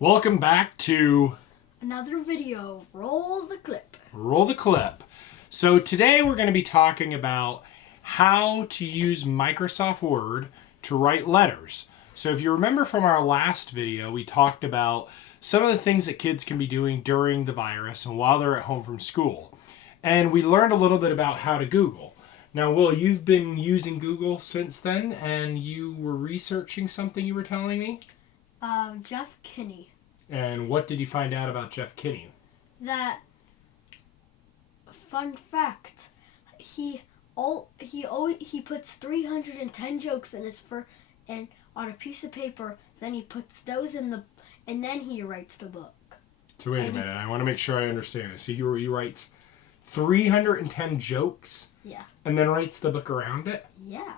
Welcome back to Another video. Roll the clip. Roll the Clip. So today we're going to be talking about how to use Microsoft Word to write letters. So if you remember from our last video, we talked about some of the things that kids can be doing during the virus and while they're at home from school. And we learned a little bit about how to Google. Now, Will, you've been using Google since then, and you were researching something you were telling me? Jeff Kinney. And what did you find out about Jeff Kinney? That fun fact, he puts 310 jokes in and on a piece of paper. Then he puts those and then he writes the book. So wait a minute, I want to make sure I understand this. So he writes 310 jokes? Yeah. And then writes the book around it? Yeah.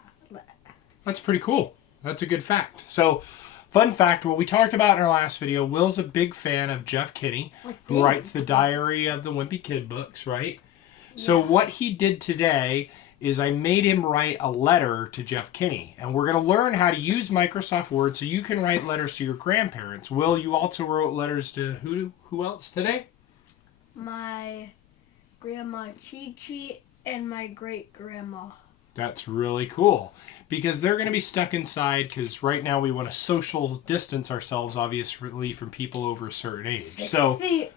That's pretty cool. That's a good fact. So, fun fact, what we talked about in our last video, Will's a big fan of Jeff Kinney, who writes the Diary of the Wimpy Kid books, right? Yeah. So what he did today is I made him write a letter to Jeff Kinney. And we're going to learn how to use Microsoft Word so you can write letters to your grandparents. Will, you also wrote letters to who else today? My grandma Chi-Chi and my great-grandma. That's really cool because they're going to be stuck inside because right now we want to social distance ourselves, obviously, from people over a certain age. 6 feet.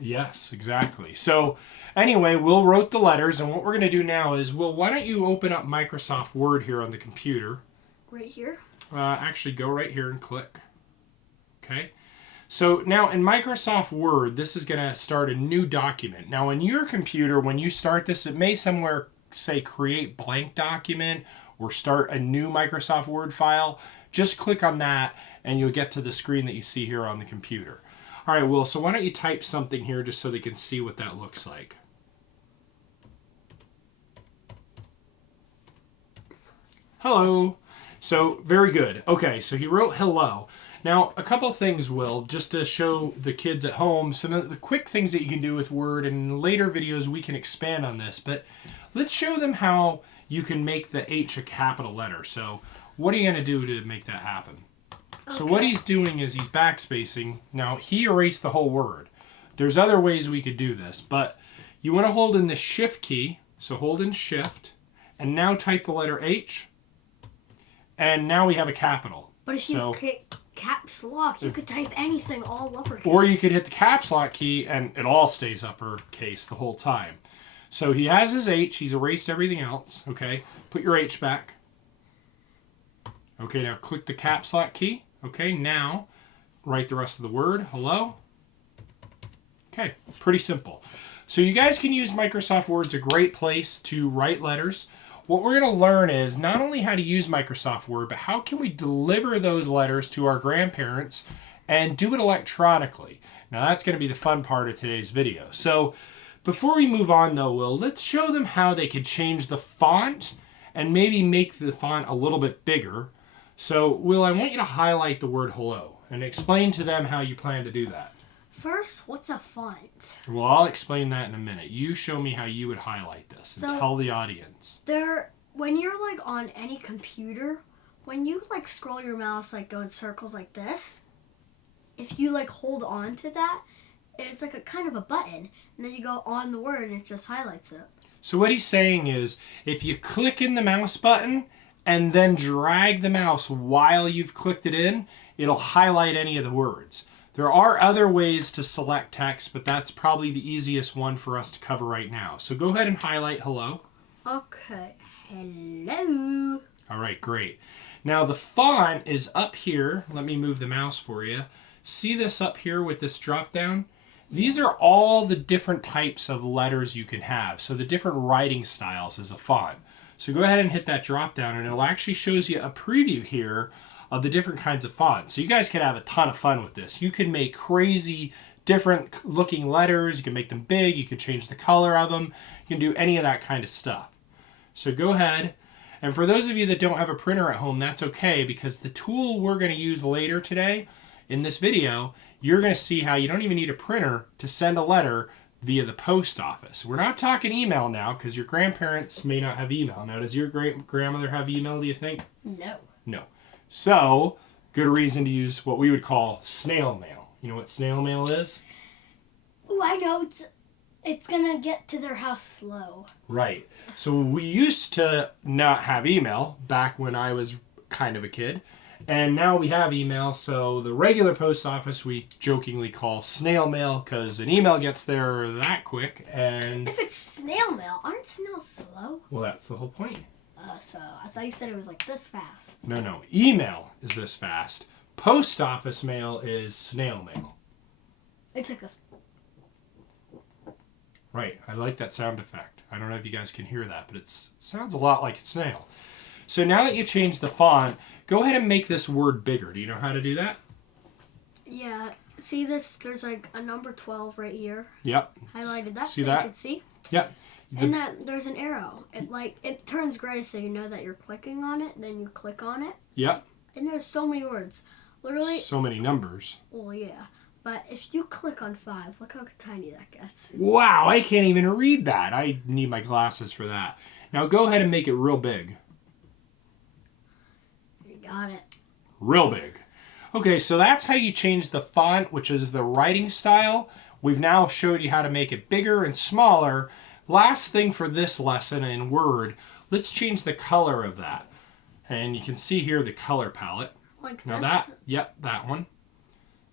Yes, exactly. So anyway, Will wrote the letters, and what we're going to do now is, Will, why don't you open up Microsoft Word here on the computer? Right here? Actually, go right here and click. Okay. So now in Microsoft Word, this is going to start a new document. Now on your computer, when you start this, it may somewhere say create blank document or start a new Microsoft Word file. Just click on that and you'll get to the screen that you see here on the computer. All right, Will, so why don't you type something here just so they can see what that looks like. Hello. So very good. Okay, so he wrote hello. Now, a couple things, Will, just to show the kids at home some of the quick things that you can do with Word, and in later videos we can expand on this, but let's show them how you can make the H a capital letter. So what are you going to do to make that happen? Okay. So what he's doing is he's backspacing. Now, he erased the whole word. There's other ways we could do this, but you want to hold in the Shift key, so hold in Shift, and now type the letter H, and now we have a capital. But if you caps lock, you could type anything, all uppercase. Or you could hit the caps lock key and it all stays uppercase the whole time. So he has his H, he's erased everything else, okay? Put your H back. Okay, now click the caps lock key. Okay, now write the rest of the word, hello. Okay, pretty simple. So you guys can use Microsoft Word, it's a great place to write letters. What we're going to learn is not only how to use Microsoft Word, but how can we deliver those letters to our grandparents and do it electronically. Now that's going to be the fun part of today's video. So before we move on though, Will, let's show them how they could change the font and maybe make the font a little bit bigger. So Will, I want you to highlight the word hello and explain to them how you plan to do that. First, what's a font? Well, I'll explain that in a minute. You show me how you would highlight this and tell the audience. When you're like on any computer, when you like scroll your mouse, like go in circles like this, if you like hold on to that, it's like a kind of a button, and then you go on the word and it just highlights it. So what he's saying is, if you click in the mouse button and then drag the mouse while you've clicked it in, it'll highlight any of the words. There are other ways to select text, but that's probably the easiest one for us to cover right now. So go ahead and highlight hello. Okay, hello. All right, great. Now the font is up here. Let me move the mouse for you. See this up here with this drop down? These are all the different types of letters you can have. So the different writing styles as a font. So go ahead and hit that drop down and it'll actually shows you a preview here of the different kinds of fonts. So you guys can have a ton of fun with this. You can make crazy different looking letters. You can make them big. You can change the color of them. You can do any of that kind of stuff. So go ahead. And for those of you that don't have a printer at home, that's okay because the tool we're going to use later today in this video, you're going to see how you don't even need a printer to send a letter via the post office. We're not talking email now because your grandparents may not have email. Now, does your great-grandmother have email, do you think? No. No. So good reason to use what we would call snail mail. You know what snail mail is? Ooh, I know. It's gonna get to their house slow. Right. So we used to not have email back when I was kind of a kid. And now we have email, so the regular post office we jokingly call snail mail because an email gets there that quick. And if it's snail mail, aren't snails slow? well, that's the whole point. So I thought you said it was like this fast. No. Email is this fast. Post office mail is snail mail. It's like this. Right. I like that sound effect. I don't know if you guys can hear that, but it sounds a lot like a snail. So now that you've changed the font, go ahead and make this word bigger. Do you know how to do that? Yeah. See this? There's like a number 12 right here. Yep. Highlighted that See so that? you can see. Yep. And that there's an arrow. It turns gray so you know that you're clicking on it. Then you click on it. Yep. And there's so many words. Literally. So many numbers. Well, yeah. But if you click on 5, look how tiny that gets. Wow, I can't even read that. I need my glasses for that. Now go ahead and make it real big. You got it. Real big. Okay, so that's how you change the font, which is the writing style. We've now showed you how to make it bigger and smaller. Last thing for this lesson in Word, let's change the color of that. And you can see here the color palette. Like Now this? that one.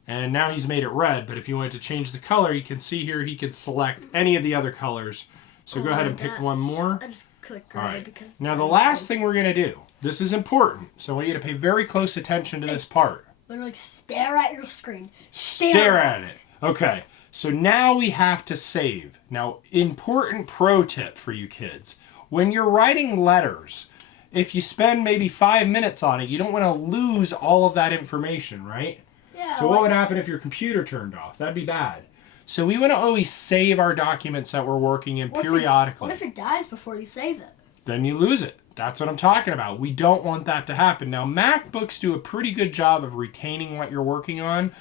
And now he's made it red, but if you wanted to change the color, you can see here he could select any of the other colors. So go ahead and pick one more. I just click gray All right. because... Now the last thing we're going to do, this is important, so I want you to pay very close attention to this part. Literally stare at your screen. Stare at it. Okay, so now we have to save. Now, important pro tip for you kids. When you're writing letters, if you spend maybe 5 minutes on it, you don't want to lose all of that information, right? Yeah. So what would happen if your computer turned off? That'd be bad. So we want to always save our documents that we're working in periodically. What if it dies before you save it? Then you lose it. That's what I'm talking about. We don't want that to happen. Now, MacBooks do a pretty good job of retaining what you're working on,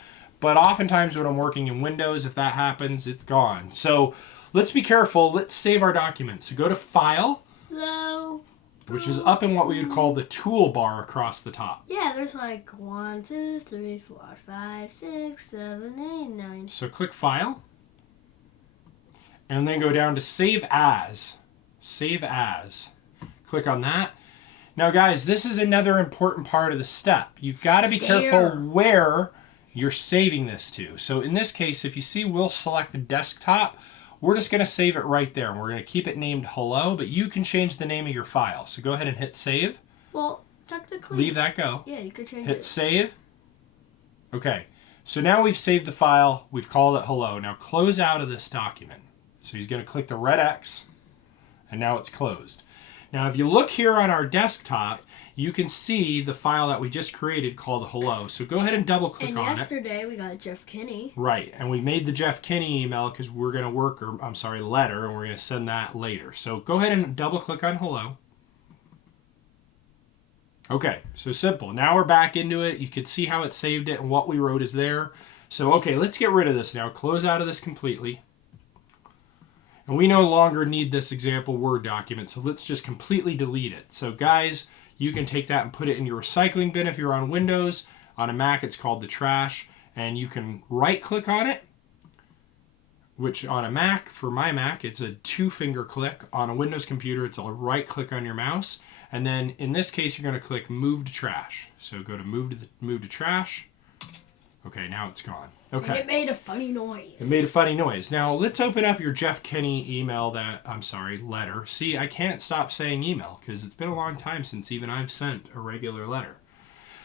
but oftentimes when I'm working in Windows, if that happens, it's gone. So let's be careful. Let's save our documents. So go to File, No. which is up in what we would call the toolbar across the top. Yeah, there's like 1, 2, 3, 4, 5, 6, 7, 8, 9. So click File, and then go down to Save As. Save As. Click on that. Now, guys, this is another important part of the step. You've got to be careful where you're saving this to. So in this case, if you see we'll select the desktop, we're just going to save it right there. And we're going to keep it named Hello, but you can change the name of your file. So go ahead and hit Save. Well, technically... Leave that go. Yeah, you could change Hit it. Save. Okay. So now we've saved the file. We've called it Hello. Now close out of this document. So he's going to click the red X, and now it's closed. Now, if you look here on our desktop, you can see the file that we just created called Hello. So go ahead and double click on it. And yesterday we got Jeff Kinney. Right, and we made the Jeff Kinney email because we're going to letter, and we're going to send that later. So go ahead and double click on Hello. Okay, so simple. Now we're back into it. You can see how it saved it and what we wrote is there. So, okay, let's get rid of this now. Close out of this completely. And we no longer need this example Word document, so let's just completely delete it. So guys, you can take that and put it in your recycling bin if you're on Windows. On a Mac, it's called the trash. And you can right-click on it, which on a Mac, for my Mac, it's a 2-finger click. On a Windows computer, it's a right-click on your mouse. And then in this case, you're going to click Move to Trash. So go to Move to Trash. Okay, now it's gone. Okay. And it made a funny noise. It made a funny noise. Now, let's open up your Jeff Kinney letter. See, I can't stop saying email because it's been a long time since even I've sent a regular letter.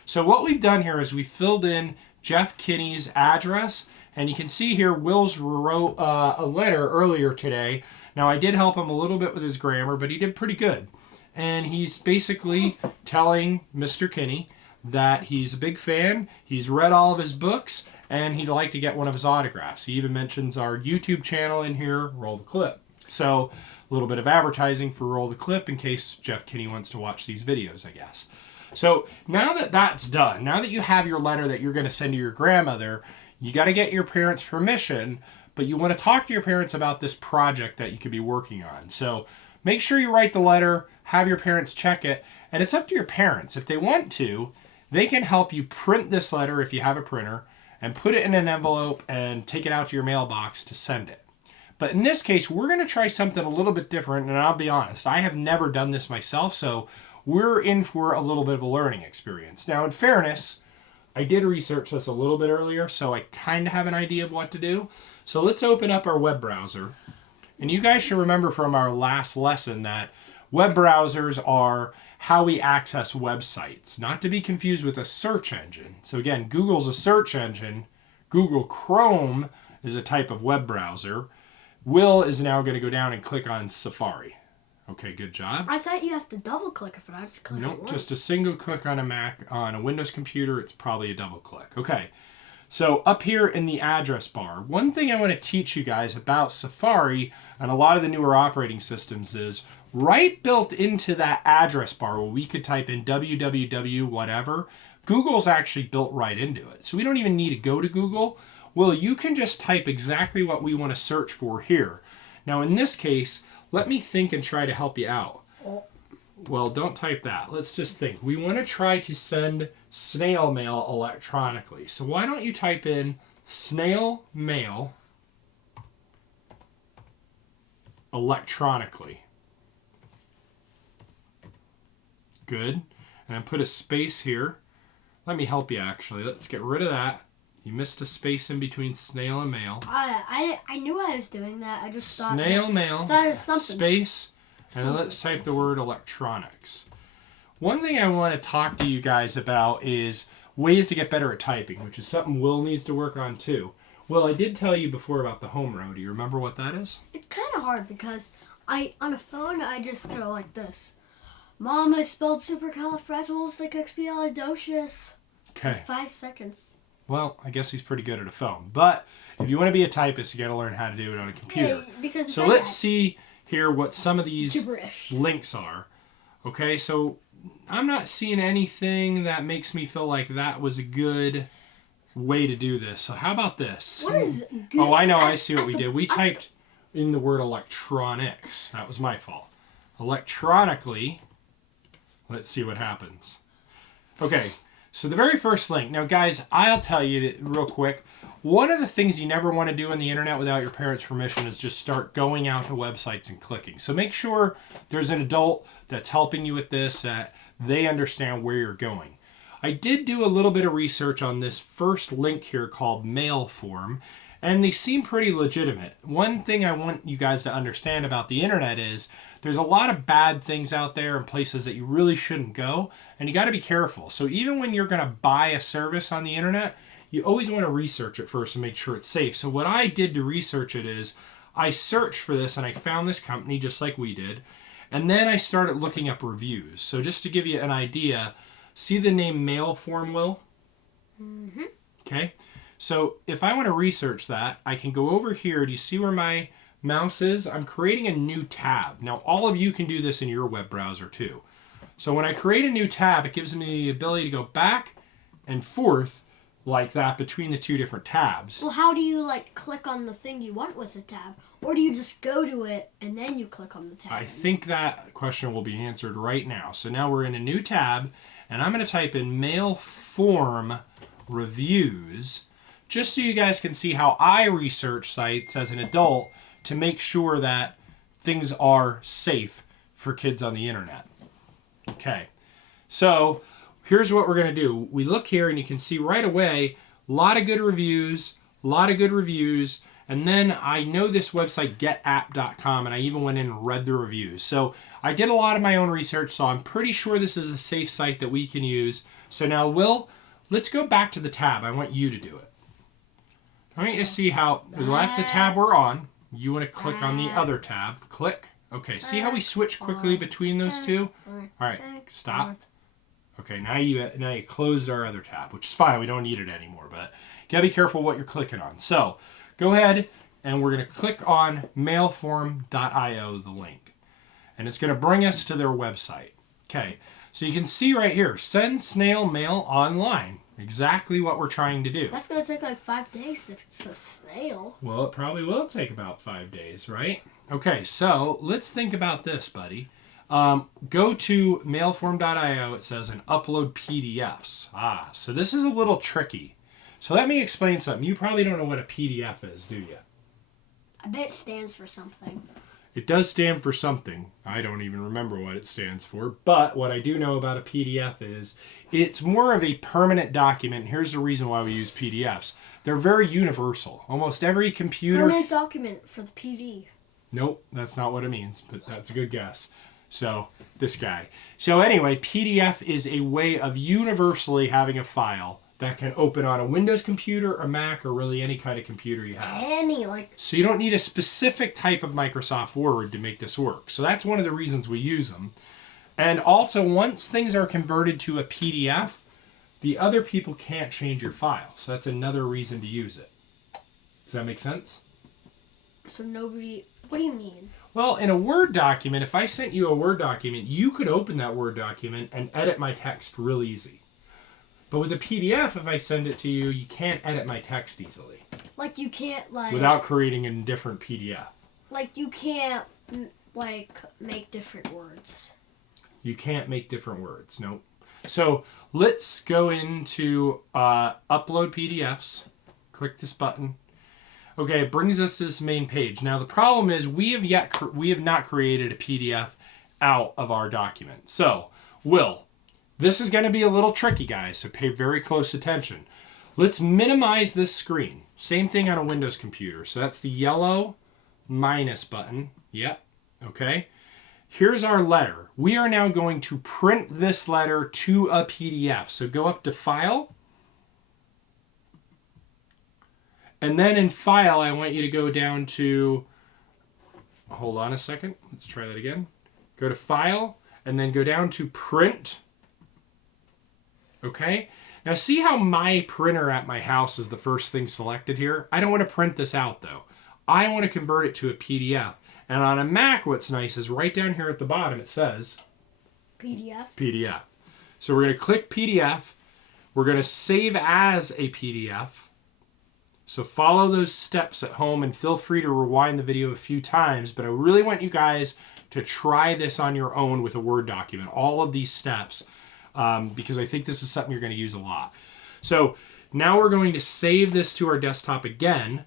So what we've done here is we filled in Jeff Kinney's address, and you can see here Will's wrote a letter earlier today. Now, I did help him a little bit with his grammar, but he did pretty good. And he's basically telling Mr. Kinney that he's a big fan, he's read all of his books, and he'd like to get one of his autographs. He even mentions our YouTube channel in here, Roll the Clip. So a little bit of advertising for Roll the Clip in case Jeff Kinney wants to watch these videos, I guess. So now that that's done, now that you have your letter that you're going to send to your grandmother, you got to get your parents' permission, but you want to talk to your parents about this project that you could be working on. So make sure you write the letter, have your parents check it, and it's up to your parents. If they want to, They can help you print this letter if you have a printer and put it in an envelope and take it out to your mailbox to send it. But in this case, we're going to try something a little bit different, and I'll be honest, I have never done this myself, so we're in for a little bit of a learning experience. Now, in fairness, I did research this a little bit earlier, so I kind of have an idea of what to do. So let's open up our web browser. And you guys should remember from our last lesson that web browsers are how we access websites, not to be confused with a search engine. So again, Google's a search engine. Google Chrome is a type of web browser. Will is now going to go down and click on Safari. Okay, good job. I thought you have to double click it, but I just click it Nope, once. just a single click on a Mac. On a Windows computer, it's probably a double click. Okay, so up here in the address bar, one thing I want to teach you guys about Safari and a lot of the newer operating systems is right built into that address bar where we could type in www whatever, Google's actually built right into it. So we don't even need to go to Google. Well, you can just type exactly what we want to search for here. Now in this case, let me think and try to help you out. Oh. Well, don't type that. Let's just think. We want to try to send snail mail electronically. So why don't you type in snail mail electronically. Good. And then put a space here. Let me help you actually. Let's get rid of that. You missed a space in between snail and mail. I knew I was doing that. I just thought Snail mail, that is something. space, and then let's type the word electronics. One thing I want to talk to you guys about is ways to get better at typing, which is something Will needs to work on too. Well, I did tell you before about the home row. Do you remember what that is? It's kind of hard because on a phone I just go like this. Mom, I spelled supercalifragilisticexpialidocious. Okay. 5 seconds. Well, I guess he's pretty good at a phone. But if you want to be a typist, you got to learn how to do it on a computer. Yeah, because So let's see here what some of these gibberish. links are. Okay, so I'm not seeing anything that makes me feel like that was a good way to do this. So how about this? What is good? Oh, I know. I see what we did. We typed in the word electronics. That was my fault. Electronically. Let's see what happens. Okay, so the very first link. Now, guys, I'll tell you that real quick. One of the things you never want to do on the internet without your parents' permission is just start going out to websites and clicking. So make sure there's an adult that's helping you with this, that they understand where you're going. I did do a little bit of research on this first link here called Mailform, and they seem pretty legitimate. One thing I want you guys to understand about the internet is there's a lot of bad things out there and places that you really shouldn't go, and you got to be careful. So even when you're going to buy a service on the internet, you always want to research it first and make sure it's safe. So what I did to research it is I searched for this and I found this company just like we did, and then I started looking up reviews. So just to give you an idea, see the name Mailform, Will? Mm-hmm. Okay. So if I want to research that, I can go over here. Do you see where my mouse is? I'm creating a new tab. Now, all of you can do this in your web browser too. So when I create a new tab, it gives me the ability to go back and forth like that between the two different tabs. Well, how do you like click on the thing you want with the tab? Or do you just go to it and then you click on the tab? I think that question will be answered right now. So now we're in a new tab, and I'm going to type in Mailform reviews, just so you guys can see how I research sites as an adult to make sure that things are safe for kids on the internet. Okay, so here's what we're going to do. We look here and you can see right away, a lot of good reviews, and then I know this website getapp.com, and I even went in and read the reviews. So I did a lot of my own research, so I'm pretty sure this is a safe site that we can use. So now, Will, let's go back to the tab. I want you to do it. I want you to see how, well, that's the tab we're on. You want to click on the other tab. Click. Okay, see how we switch quickly between those two? All right, stop. Okay, now you closed our other tab, which is fine. We don't need it anymore, but you gotta be careful what you're clicking on. So go ahead and we're gonna click on mailform.io, the link, and it's gonna bring us to their website. Okay, so you can see right here, send snail mail online. Exactly what we're trying to do. That's going to take like 5 days if it's a snail. Well, it probably will take about 5 days, right? Okay, so let's think about this, buddy. Go to mailform.io, it says, and upload PDFs. So this is a little tricky. So let me explain something. You probably don't know what a PDF is, do you? I bet it stands for something. It does stand for something. I don't even remember what it stands for. But what I do know about a PDF is it's more of a permanent document. Here's the reason why we use PDFs. They're very universal. Almost every computer... Permanent document for the PD. Nope, that's not what it means, but that's a good guess. So, this guy. So anyway, PDF is a way of universally having a file that can open on a Windows computer, a Mac, or really any kind of computer you have. So you don't need a specific type of Microsoft Word to make this work. So that's one of the reasons we use them. And also, once things are converted to a PDF, the other people can't change your file. So that's another reason to use it. Does that make sense? So nobody... What do you mean? Well, in a Word document, if I sent you a Word document, you could open that Word document and edit my text real easy. But with a PDF, if I send it to you, you can't edit my text easily. Like you can't like... Without creating a different PDF. Like you can't like make different words. You can't make different words, nope. So let's go into upload PDFs. Click this button. Okay, it brings us to this main page. Now the problem is we have not created a PDF out of our document. So, this is going to be a little tricky, guys, so pay very close attention. Let's minimize this screen. Same thing on a Windows computer. So that's the yellow minus button. Yep, okay. Here's our letter. We are now going to print this letter to a PDF. So go up to File. And then in File, I want you to go down to, hold on a second. Let's try that again. Go to File, and then go down to Print. Okay? Now see how my printer at my house is the first thing selected here? I don't want to print this out, though. I want to convert it to a PDF. And on a Mac, what's nice is right down here at the bottom, it says PDF. PDF. So we're going to click PDF. We're going to save as a PDF. So follow those steps at home and feel free to rewind the video a few times, but I really want you guys to try this on your own with a Word document, all of these steps, because I think this is something you're going to use a lot. So now we're going to save this to our desktop again.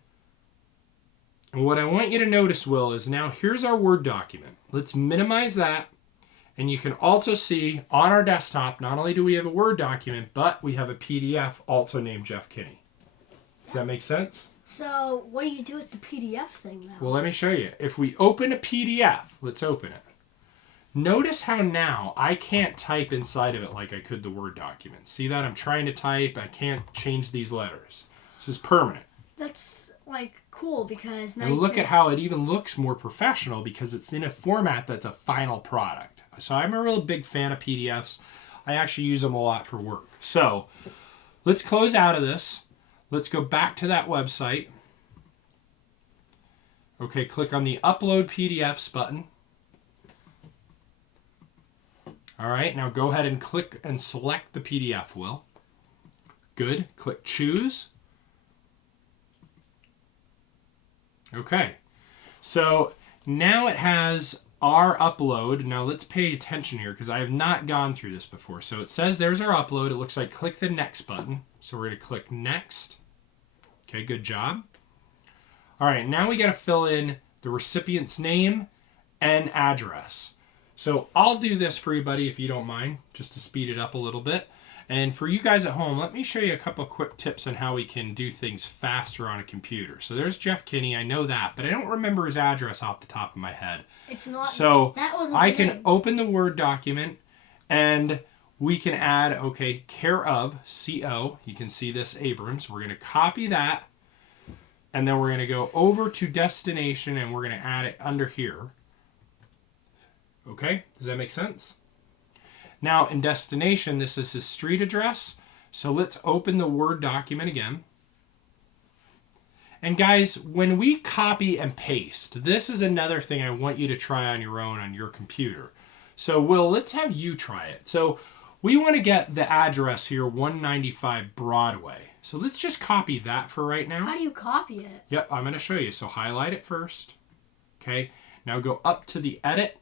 And what I want you to notice, Will, is now here's our Word document. Let's minimize that. And you can also see on our desktop, not only do we have a Word document, but we have a PDF also named Jeff Kinney. Does that make sense? So what do you do with the PDF thing now? Well, let me show you. If we open a PDF, let's open it. Notice how now I can't type inside of it like I could the Word document. See that? I'm trying to type. I can't change these letters. This is permanent. That's like cool because now and look at how it even looks more professional because it's in a format that's a final product. So I'm a real big fan of PDFs. I actually use them a lot for work. So let's close out of this. Let's go back to that website. Okay, click on the Upload PDFs button. All right, now go ahead and click and select the PDF, Will. Good. Click Choose. Okay, so now it has our upload. Now let's pay attention here because I have not gone through this before. So it says there's our upload. It looks like click the Next button. So we're going to click Next. Okay, good job. All right, now we got to fill in the recipient's name and address. So I'll do this for you, buddy, if you don't mind, just to speed it up a little bit. And for you guys at home, let me show you a couple of quick tips on how we can do things faster on a computer. So there's Jeff Kinney, I know that, but I don't remember his address off the top of my head. It's not. So that wasn't I the can name. open the Word document and we can add, okay, care of CO. You can see this Abrams. We're going to copy that. And then we're going to go over to destination and we're going to add it under here. Okay, does that make sense? Now in destination, this is his street address. So let's open the Word document again. And guys, when we copy and paste, this is another thing I want you to try on your own on your computer. So Will, let's have you try it. So we want to get the address here, 195 Broadway. So let's just copy that for right now. How do you copy it? Yep, I'm going to show you. So highlight it first. Okay, now go up to the edit.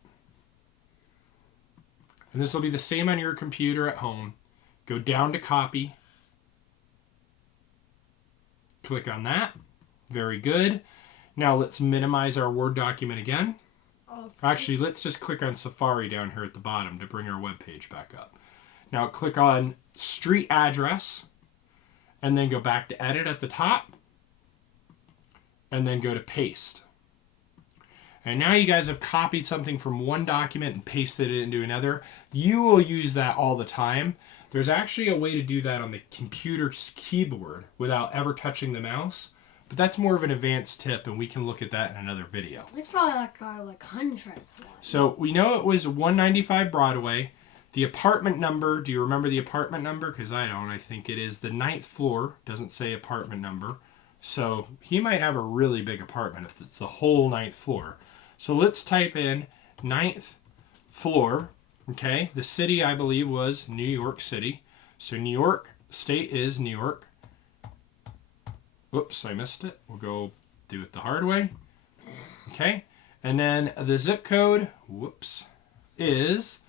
And this will be the same on your computer at home. Go down to copy. Click on that. Very good. Now let's minimize our Word document again. Okay. Actually, let's just click on Safari down here at the bottom to bring our web page back up. Now click on street address and then go back to edit at the top and then go to paste. And now you guys have copied something from one document and pasted it into another. You will use that all the time. There's actually a way to do that on the computer's keyboard without ever touching the mouse. But that's more of an advanced tip, and we can look at that in another video. It's probably like our 100th one. So we know it was 195 Broadway. The apartment number, do you remember the apartment number? Because I don't. I think it is the 9th floor. Doesn't say apartment number. So he might have a really big apartment if it's the whole 9th floor. So let's type in 9th floor. Okay, the city I believe was New York City. So New York state is New York. Whoops, I missed it. We'll go do it the hard way. Okay, and then the zip code, whoops, is,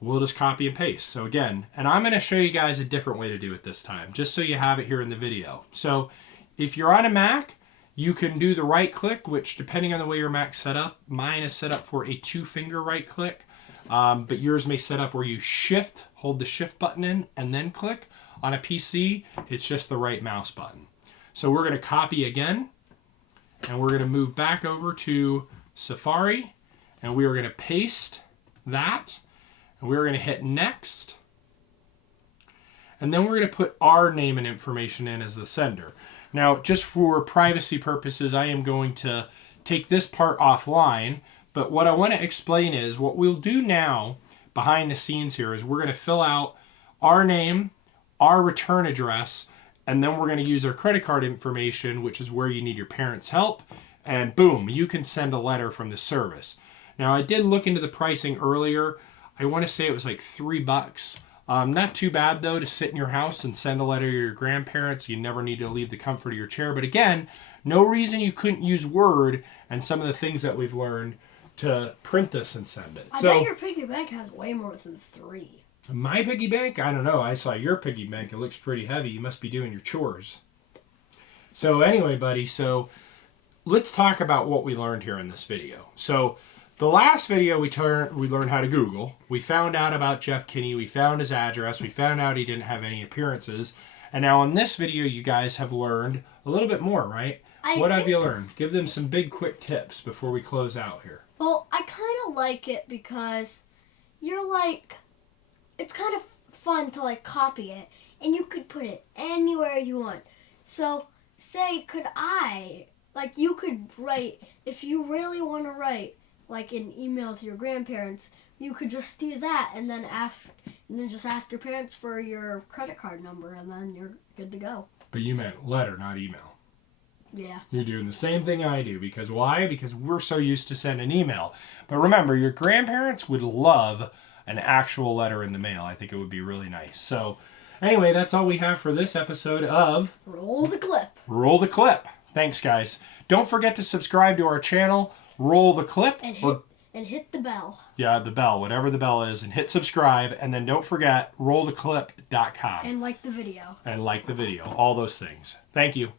we'll just copy and paste. So again, and I'm going to show you guys a different way to do it this time, just so you have it here in the video. So if you're on a Mac, you can do the right click, which depending on the way your Mac's set up, mine is set up for a 2-finger right click. But yours may set up where you hold the shift button in and then click. On a PC, it's just the right mouse button. So we're going to copy again, and we're going to move back over to Safari, and we are going to paste that, and we're going to hit next. And then we're going to put our name and information in as the sender. Now, just for privacy purposes, I am going to take this part offline. But what I want to explain is what we'll do now behind the scenes here is we're going to fill out our name, our return address, and then we're going to use our credit card information, which is where you need your parents' help. And boom, you can send a letter from the service. Now, I did look into the pricing earlier. I want to say it was like $3. Not too bad, though, to sit in your house and send a letter to your grandparents. You never need to leave the comfort of your chair. But again, no reason you couldn't use Word and some of the things that we've learned to print this and send it. I bet your piggy bank has way more than 3. My piggy bank? I don't know. I saw your piggy bank. It looks pretty heavy. You must be doing your chores. So anyway, buddy, so let's talk about what we learned here in this video. So the last video we learned how to Google. We found out about Jeff Kinney. We found his address. We found out he didn't have any appearances. And now in this video, you guys have learned a little bit more, right? What have you learned? Give them some big quick tips before we close out here. Well, I kind of like it because you're it's kind of fun to copy it, and you could put it anywhere you want. So say, you could write, if you really want to write an email to your grandparents, you could just do that and then just ask your parents for your credit card number, and then you're good to go. But you meant letter, not email. Yeah. You're doing the same thing I do. Because why? Because we're so used to sending email. But remember, your grandparents would love an actual letter in the mail. I think it would be really nice. So anyway, that's all we have for this episode of Roll the Clip. Roll the Clip. Thanks, guys. Don't forget to subscribe to our channel, Roll the Clip. And hit the bell. Yeah, the bell, whatever the bell is, and hit subscribe. And then don't forget, rolltheclip.com. And like the video. All those things. Thank you.